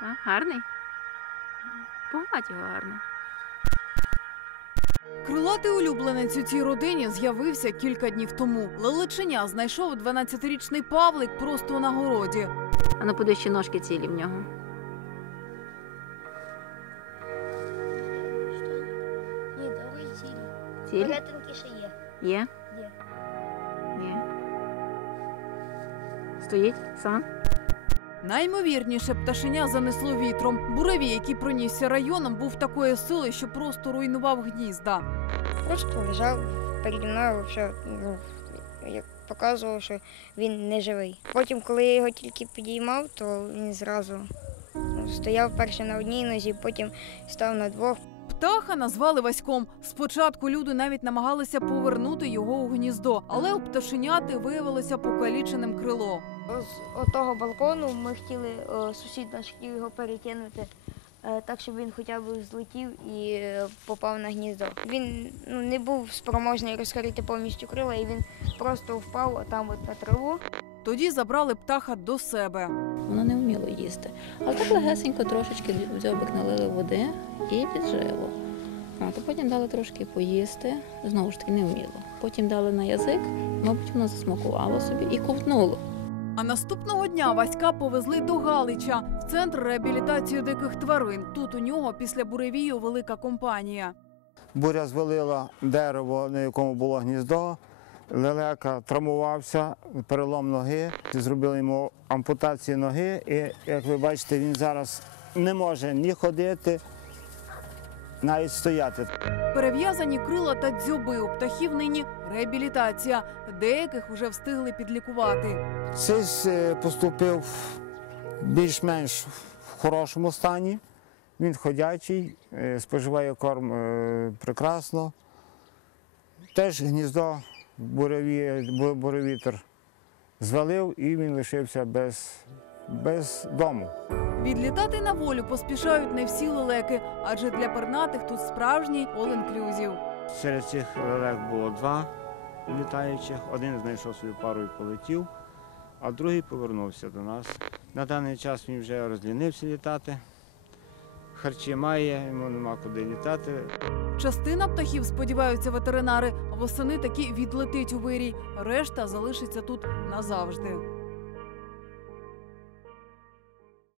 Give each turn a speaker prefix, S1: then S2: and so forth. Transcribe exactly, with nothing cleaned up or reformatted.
S1: А, гарний? Погладь його гарно.
S2: Крилатий улюбленець у цій родині з'явився кілька днів тому. Лелеченя знайшов дванадцятирічний Павлик просто на городі.
S1: А ну подивись, чи ножки цілі в нього.
S3: Ні, доволі цілі.
S1: Цілі?
S3: Перетинки ще є.
S1: Є?
S3: Є.
S1: Є. Стоїть сам?
S2: Найімовірніше, пташеня занесло вітром. Буревій, який пронісся районом, був такої сили, що просто руйнував гнізда.
S3: Просто лежав переді мною, все, ну, як показував, що він не живий. Потім, коли я його тільки підіймав, то він зразу ну, стояв перше на одній нозі, потім став на двох.
S2: Птаха назвали Васьком. Спочатку люди навіть намагалися повернути його у гніздо, але у пташеняти виявилося покаліченим крило.
S3: З отого балкону ми хотіли, о, сусід наш хотів його перекинути, е, так, щоб він хоча б злетів і е, попав на гніздо. Він ну, не був спроможний розкрити повністю крила, і він просто впав отам от на траву.
S2: Тоді забрали птаха до себе.
S1: Воно не вміло їсти. Але так легесенько трошечки в дзьобик налили води і піджило. От, а потім дали трошки поїсти, знову ж таки не вміло. Потім дали на язик, мабуть, воно засмакувало собі і ковтнуло.
S2: А наступного дня Васька повезли до Галича, в центр реабілітації диких тварин. Тут у нього після буревію велика компанія.
S4: Буря звалила дерево, на якому було гніздо. Лелека травмувався, перелом ноги. Зробили йому ампутацію ноги. І, як ви бачите, він зараз не може ні ходити, навіть стояти.
S2: Перев'язані крила та дзьоби, у птахів нині реабілітація. Деяких уже встигли підлікувати.
S4: Цей поступив більш-менш в хорошому стані. Він ходячий, споживає корм прекрасно. Теж гніздо буревітер звалив, і він лишився без, без дому.
S2: Відлітати на волю поспішають не всі лелеки, адже для пернатих тут справжній all-inclusive.
S4: Серед цих лелек було два літаючих. Один знайшов свою пару і полетів, а другий повернувся до нас. На даний час він вже розлінився літати. Харчі має, йому нема куди літати.
S2: Частина птахів, сподіваються ветеринари, восени таки відлетить у вирій. Решта залишиться тут назавжди.